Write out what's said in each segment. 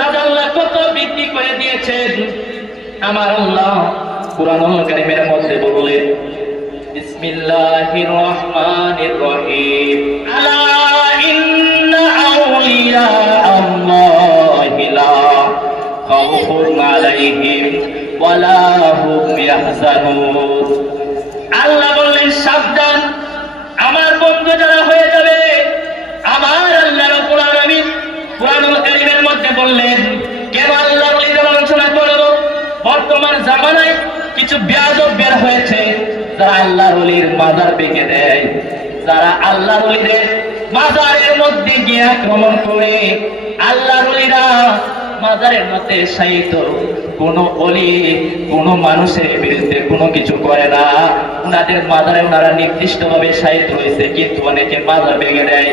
মর্যাদা আল্লাহ কত বৃদ্ধি করে দিয়েছেন। আমার আল্লাহ কুরআনুল কারীমের মধ্যে বললেন, বিসমিল্লাহির রহমানির রহিম, আলা ইন্না আউলিয়া আল্লাহি লা খাউফুন আলাইহিম ওয়া লা হুম ইয়াহজানুন। আল্লাহ বললেন, সাবধান, আমার বন্ধু যারা হয়ে যাবে, আমার আল্লাহ রাব্বুল আলামিন কুরআনুল কারীমের মধ্যে বললেন, কেন আল্লাহ ওলিদের আলোচনা করব? বর্তমান জামানায় কিছু বেয়াদব বের হয়েছে, যারা আল্লাহর ওলির মাজার ভেঙে দেয়, যারা আল্লাহর ওলিদের মাজারের মধ্যে গিয়ে আক্রমণ করে। আল্লাহর ওলিরা মাজারের মধ্যে শায়িত কোন ওলি কোন মানুষের বিরুদ্ধে কোনো কিছু করে না। ওনাদের মাজারে ওনারা নির্দিষ্ট ভাবে শায়িত রয়েছে, কিন্তু অনেকে মাজার ভেঙে দেয়।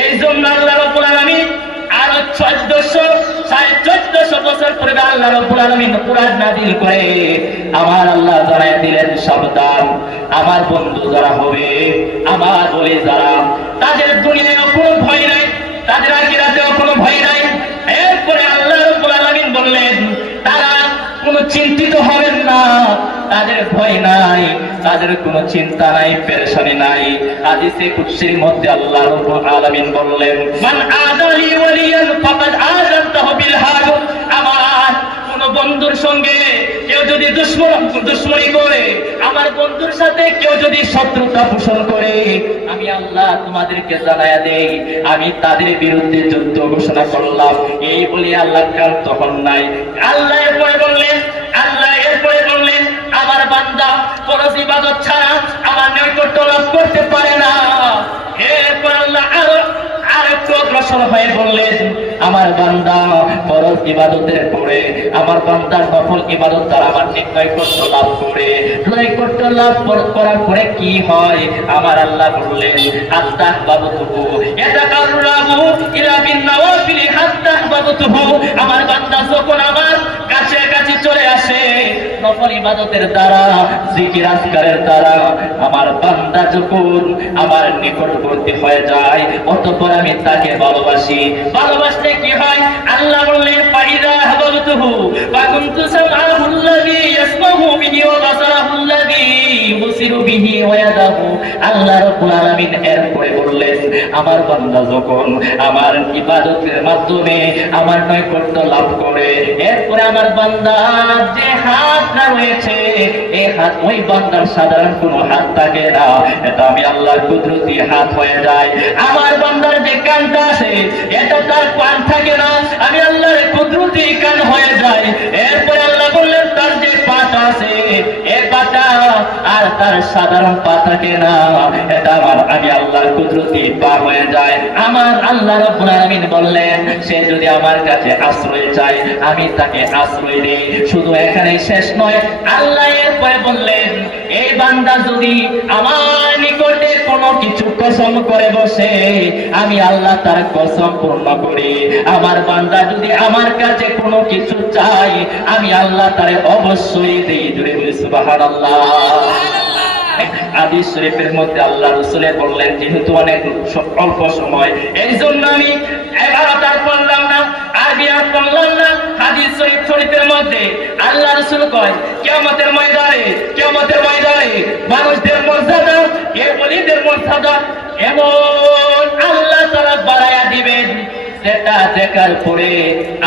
এই জন্য আল্লাহ রাব্বুল আলামিন আরো 1400 বছর পূর্বে আল্লাহ রাব্বুল আলামিন কুরআন নাযিল করে আমার আল্লাহ জানায় দিলেন, সাবধান, আমার বন্ধু যারা হবে, আমার ওলি যারা, তাদের দুনিয়ায় কোনো ভয় নাই, তাদের আখিরাতেও কোনো ভয় নাই। এরপরে আল্লাহ রাব্বুল আলামিন বললেন, তারা কোনো চিন্তিত হবেন না, তাদের ভয় নাই, তাদের কোনো চিন্তা নাই, পেরেশানি নাই। হাদিসে কুদসির মধ্যে আল্লাহ রাব্বুল আলামিন বললেন, মান আদালি ওয়ালিয়ান ফাকাদ আযানতাহু বিল হারব। আমার কোন বন্ধুর সঙ্গে কেউ যদি দুশমনি করে, আমার বন্ধুর সাথে কেউ যদি শত্রুতা পোষণ করে, আমি আল্লাহ তোমাদেরকে জানায়া দেই, আমি তাদের বিরুদ্ধে যুদ্ধ ঘোষণা করলাম। এই বলে আল্লাহ ক্ষান্ত হন নাই। আল্লাহ এরপরে বললেন, আমার বান্দা ফরজ ইবাদত ছাড়া আমার নৈকট্য লাভ করতে পারে না। এরপর আল্লাহ আরেকটু অগ্রসর হয়ে বললেন, আমার বান্দা ফরজ ইবাদতের পরে আমার বান্দার নফল ইবাদত দ্বারা আমার নৈকট্য লাভ করে। নৈকট্য লাভ করার পরে কি হয়? আমার আল্লাহ বললেন, আস্তাহবাবতুহু ইয়াতাকাররাবু ইলা বিন নওয়াফিল হাত্তাহবাবতুহু। আমার বান্দা যখন আমার কাছে চলে আসে নফল ইবাদতের দ্বারা, জিকির আজকারের দ্বারা, আমার বান্দা যখন আমার নিকটবর্তী হয়ে যায়, অতঃপর আমি তাকে ভালোবাসি। ভালোবাসলে কি হয়? আল্লাহ বললেন, ফাইদা হাবাবতুহু ফাকুনতু সামাহুল্লাযী ইয়াসমাহু বিহি ওয়া বাসারাহুল্লাযী ইউবসিরু বিহি ওয়া ইয়াদাহু। আল্লাহ রাব্বুল আলামিন এরপরে বললেন, আমার বান্দা যখন আমার ইবাদতের মাধ্যমে আমার নৈকট্য লাভ করে, এরপরে আমার বান্দা যে হাতটা রয়েছে, এই হাত ওই বান্দার সাধারণ কোনো হাত থাকে না, এটা আমি আল্লাহর কুদরতি হাত হয়ে যায়। আমার বান্দার যে কানটা আছে, এটা তার কান থাকে না, আমি আল্লাহর কুদরতি কান হয়ে যায়। এরপরে আল্লাহ বললেন, তার যে পাটা আছে, এই পাটা আর তার সাধারণ পা থাকে না, এটা আমি আল্লাহর কুদরতি পা হয়ে যায়। আমার আল্লাহ রাব্বুল আলামিন বললেন, সে যদি আমার কাছে আশ্রয় চায়, আমি তাকে আশ্রয় দেই। শুধু এখানেই শেষ নয়, আল্লাহ এরপরে বললেন, এই বান্দা যদি আমার নিকটে কোনো কিছু কসম করে বসে, আমি আল্লাহ তার কসম পূর্ণ করি। আমার বান্দা যদি আমার কাছে কোনো কিছু চাই, আমি আল্লাহ তারে অবশ্যই দেই। জোরে বলি সুবহানাল্লাহ। হাদিস শরীফের মধ্যে আল্লাহ রাসূল বললেন, যেহেতু অনেক অল্প সময়, এই জন্য আমি 11টা পড়লাম না, আরবি আর পড়লাম না। হাদিস শরীফের মধ্যে আল্লাহ রাসূল কয়, কিয়ামতের ময়দানে মানুষদের মর্যাদা, এই ওলিদের মর্যাদা এমন আল্লাহ তাআলা বাড়ায়া দিবেন, যেটা দেখার পরে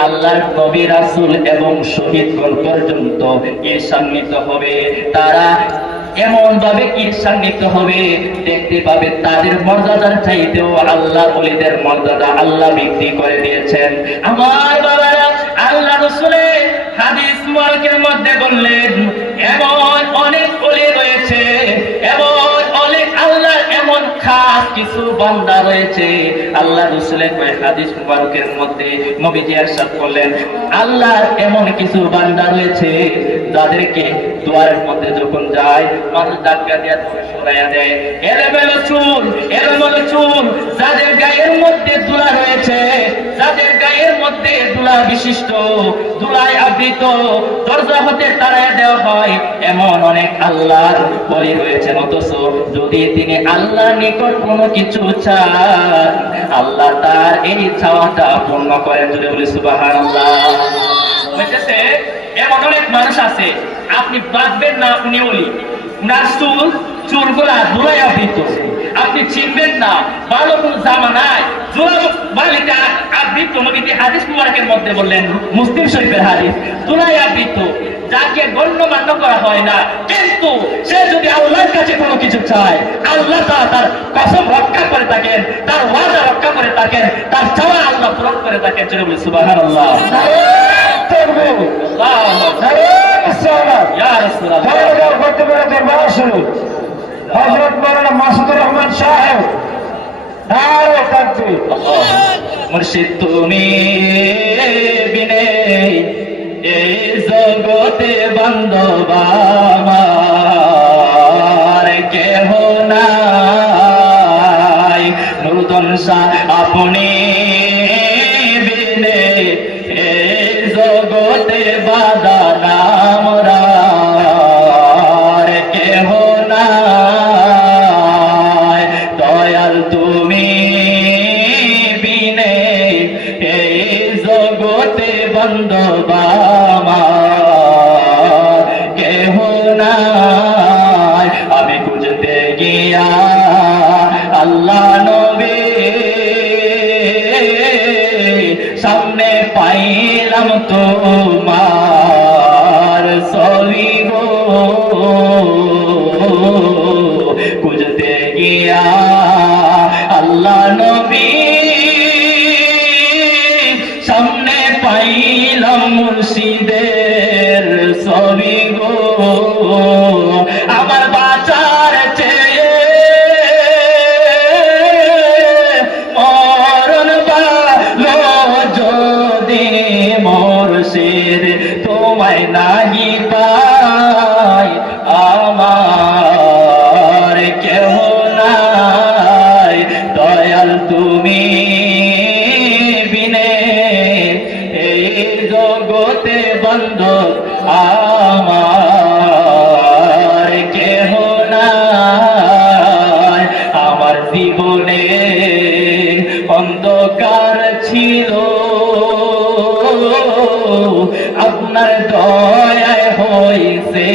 আল্লাহর নবী রাসূল এবং শহীদগণ পর্যন্ত ঈর্ষান্বিত হবে। তারা এমন ভাবে ঈর্ষান্বিত হবে, দেখতে পাবে তাদের মর্যাদার চাইতেও আল্লাহর ওলিদের মর্যাদা আল্লাহ বৃদ্ধি করে দিয়েছেন। আমার বাবারা, আল্লাহ রাসূলের হাদিস মুবারকের মধ্যে বললেন, এমন অনেক ওলি রয়েছে, এমন অনেক আল্লাহর এমন খাস কিছু বান্দা রয়েছে। আল্লাহ রাসূলের হাদিস মুবারকের মধ্যে নবীজি ইরশাদ করলেন, আল্লাহর এমন কিছু বান্দা রয়েছে, যাদেরকে দুয়ারের মধ্যে যখন যায়, মানুষ ধাক্কা দিয়ে সরাইয়া দেয়। এলোমেলো চুল, যাদের গায়ের মধ্যে ধুলা রয়েছে, যাদের গায়ের মধ্যে মধ্যে ধুলা বিশিষ্ট, ধুলায় আবৃত, দরজা হতে তাড়ায় দেওয়া হয় এমন অনেক আল্লাহর ওলি রয়েছেন। অথচ যদি তিনি আল্লাহর নিকট কোনো কিছু চান, আল্লাহ তার এই চাওয়াটা পূর্ণ করেন। যদি বলি সুবহানাল্লাহ। বুঝতেছে? এমন অনেক মানুষ আছে, আপনি ভাববেন না আপনি ওলি, উনার চুলগুলা ধুলায় আবৃত, আপনি চিনবেন না, ভালো কোন জামা নাই, বালিতে আবৃত। নবীজি হাদিস মুবারকের মধ্যে বললেন, মুসলিম শরীফের হাদিস, ধুলায় আবৃত, যাকে গণ্যমান্য করা হয় না, কিন্তু সে যদি আল্লাহর কাছে কোনো কিছু চায়, আল্লাহ তার কসম রক্ষা করে থাকেন, তার ওয়াদা রক্ষা করে থাকেন, তার চাওয়া আল্লাহ পূরণ করে থাকেন। চলে বলি সুবহানাল্লাহ। হযরত মাওলানা মাসুদুর রহমান সাহেব, নারে তাকবীর। মুর্শিদ তুমি বিনে এই জগতে বান্ধব আমার কেহ নাই, নূতন শাহ আপনি বিনে এই জগতে বাধা নামরা কেহ নাই, দয়াল তুমি বিনে এই জগতে বান্ধব আমার কেহ নাই। আমি খুঁজতে গিয়া আল্লাহ নবী সামনে পাইলাম তোমার ছবি গো, খুঁজতে গিয়া আল্লাহ নবী সামনে পাইলাম মুর্শিদের ছবি গো। আমার বাঁচার চেয়ে মরণ ভালো, যদি মুর্শিদ তোমায় নাহি পাই, আমার কেহ নাই, দয়াল তুমি বিনে এই জগতে বান্ধব আমার কেহ নাই। আমার জীবনে অন্ধকার ছিল, আপনার দয়ায় হইছে